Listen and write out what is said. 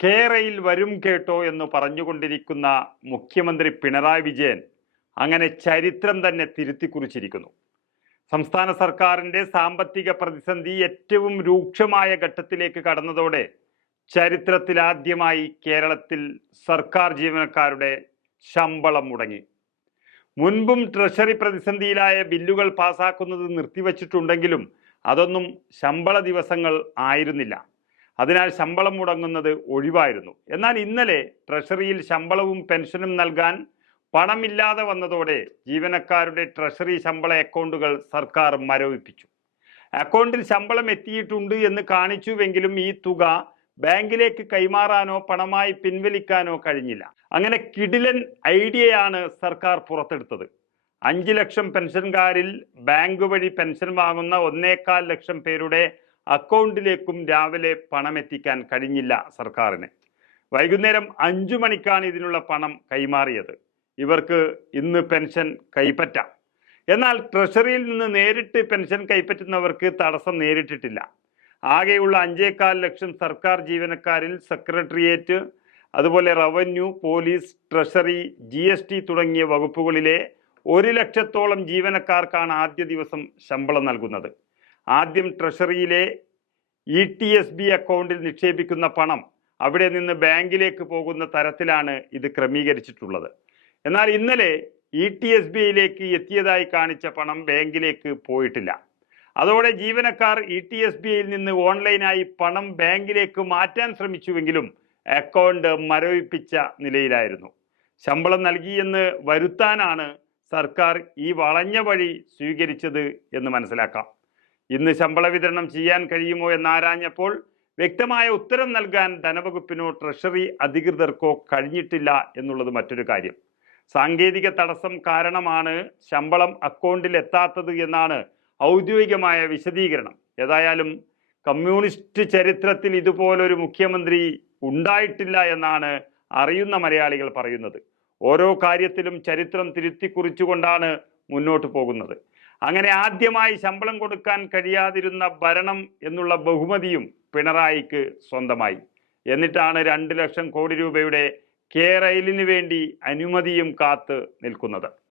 കേരയിൽ വരും കേട്ടോ എന്ന് പറഞ്ഞുകൊണ്ടിരിക്കുന്ന മുഖ്യമന്ത്രി പിണറായി വിജയൻ അങ്ങനെ ചരിത്രം തന്നെ തിരുത്തി കുറിച്ചിരിക്കുന്നു സംസ്ഥാന സർക്കാരിന്റെ സാമ്പത്തിക പ്രതിസന്ധി ഏറ്റവും രൂക്ഷമായ ഘട്ടത്തിലേക്ക് കടന്നതോടെ ചരിത്രത്തിലാദ്യമായി കേരളത്തിൽ സർക്കാർ ജീവനക്കാരുടെ ശമ്പളം മുടങ്ങി. മുൻപും ട്രഷറി പ്രതിസന്ധിയിലായ ബില്ലുകൾ പാസാക്കുന്നത് നിർത്തിവച്ചിട്ടുണ്ടെങ്കിലും അതൊന്നും ശമ്പള ദിവസങ്ങൾ ആയിരുന്നില്ല. അതിനാൽ ശമ്പളം മുടങ്ങുന്നത് ഒഴിവായിരുന്നു. എന്നാൽ ഇന്നലെ ട്രഷറിയിൽ ശമ്പളവും പെൻഷനും നൽകാൻ പണമില്ലാതെ വന്നതോടെ ജീവനക്കാരുടെ ട്രഷറി ശമ്പള അക്കൗണ്ടുകൾ സർക്കാർ മരവിപ്പിച്ചു. അക്കൗണ്ടിൽ ശമ്പളം എത്തിയിട്ടുണ്ട് എന്ന് കാണിച്ചുവെങ്കിലും ഈ തുക ബാങ്കിലേക്ക് കൈമാറാനോ പണമായി പിൻവലിക്കാനോ കഴിഞ്ഞില്ല. അങ്ങനെ കിടിലൻ ഐഡിയയാണ് സർക്കാർ പുറത്തെടുത്തത്. അഞ്ച് ലക്ഷം പെൻഷൻകാരിൽ ബാങ്ക് വഴി പെൻഷൻ വാങ്ങുന്ന ഒന്നേകാൽ ലക്ഷം പേരുടെ അക്കൗണ്ടിലേക്കും രാവിലെ പണമെത്തിക്കാൻ കഴിഞ്ഞില്ല സർക്കാരിന്. വൈകുന്നേരം അഞ്ചു മണിക്കാണ് ഇതിനുള്ള പണം കൈമാറിയത്. ഇവർക്ക് ഇന്ന് പെൻഷൻ കൈപ്പറ്റാം. എന്നാൽ ട്രഷറിയിൽ നിന്ന് നേരിട്ട് പെൻഷൻ കൈപ്പറ്റുന്നവർക്ക് തടസ്സം നേരിട്ടിട്ടില്ല. ആകെയുള്ള അഞ്ചേകാൽ ലക്ഷം സർക്കാർ ജീവനക്കാരിൽ സെക്രട്ടേറിയറ്റ് അതുപോലെ revenue police treasury G S T തുടങ്ങിയ വകുപ്പുകളിലെ ഒരു ലക്ഷത്തോളം ജീവനക്കാർക്കാണ് ആദ്യ ദിവസം ശമ്പളം നൽകുന്നത്. ആദ്യം ട്രഷറിയിലെ ഇ ടി എസ് ബി അക്കൗണ്ടിൽ നിക്ഷേപിക്കുന്ന പണം അവിടെ നിന്ന് ബാങ്കിലേക്ക് പോകുന്ന തരത്തിലാണ് ഇത് ക്രമീകരിച്ചിട്ടുള്ളത്. എന്നാൽ ഇന്നലെ ഇ ടി എസ് ബി ഐയിലേക്ക് എത്തിയതായി കാണിച്ച പണം ബാങ്കിലേക്ക് പോയിട്ടില്ല. അതോടെ ജീവനക്കാർ ഇ ടി എസ് ബി ഐയിൽ നിന്ന് ഓൺലൈനായി പണം ബാങ്കിലേക്ക് മാറ്റാൻ ശ്രമിച്ചുവെങ്കിലും അക്കൗണ്ട് മരവിപ്പിച്ച നിലയിലായിരുന്നു. ശമ്പളം നൽകിയെന്ന് വരുത്താനാണ് സർക്കാർ ഈ വളഞ്ഞ വഴി സ്വീകരിച്ചത് എന്ന് മനസ്സിലാക്കാം. ഇന്ന് ശമ്പള വിതരണം ചെയ്യാൻ കഴിയുമോ എന്നാരാഞ്ഞപ്പോൾ വ്യക്തമായ ഉത്തരം നൽകാൻ ധനവകുപ്പിനോ ട്രഷറി അധികൃതർക്കോ കഴിഞ്ഞിട്ടില്ല എന്നുള്ളത് മറ്റൊരു കാര്യം. സാങ്കേതിക തടസ്സം കാരണമാണ് ശമ്പളം അക്കൗണ്ടിൽ എത്താത്തത് എന്നാണ് ഔദ്യോഗികമായ വിശദീകരണം. ഏതായാലും കമ്മ്യൂണിസ്റ്റ് ചരിത്രത്തിൽ ഇതുപോലൊരു മുഖ്യമന്ത്രി ഉണ്ടായിട്ടില്ല എന്നാണ് അറിയുന്ന മലയാളികൾ പറയുന്നത്. ഓരോ കാര്യത്തിലും ചരിത്രം തിരുത്തി കുറിച്ചുകൊണ്ടാണ് മുന്നോട്ട് പോകുന്നത്. അങ്ങനെ ആദ്യമായി ശമ്പളം കൊടുക്കാൻ കഴിയാതിരുന്ന ഭരണം എന്നുള്ള ബഹുമതിയും പിണറായിക്ക് സ്വന്തമായി. എന്നിട്ടാണ് രണ്ട് ലക്ഷം കോടി രൂപയുടെ കെ റെയിലിന് വേണ്ടി അനുമതിയും കാത്ത് നിൽക്കുന്നത്.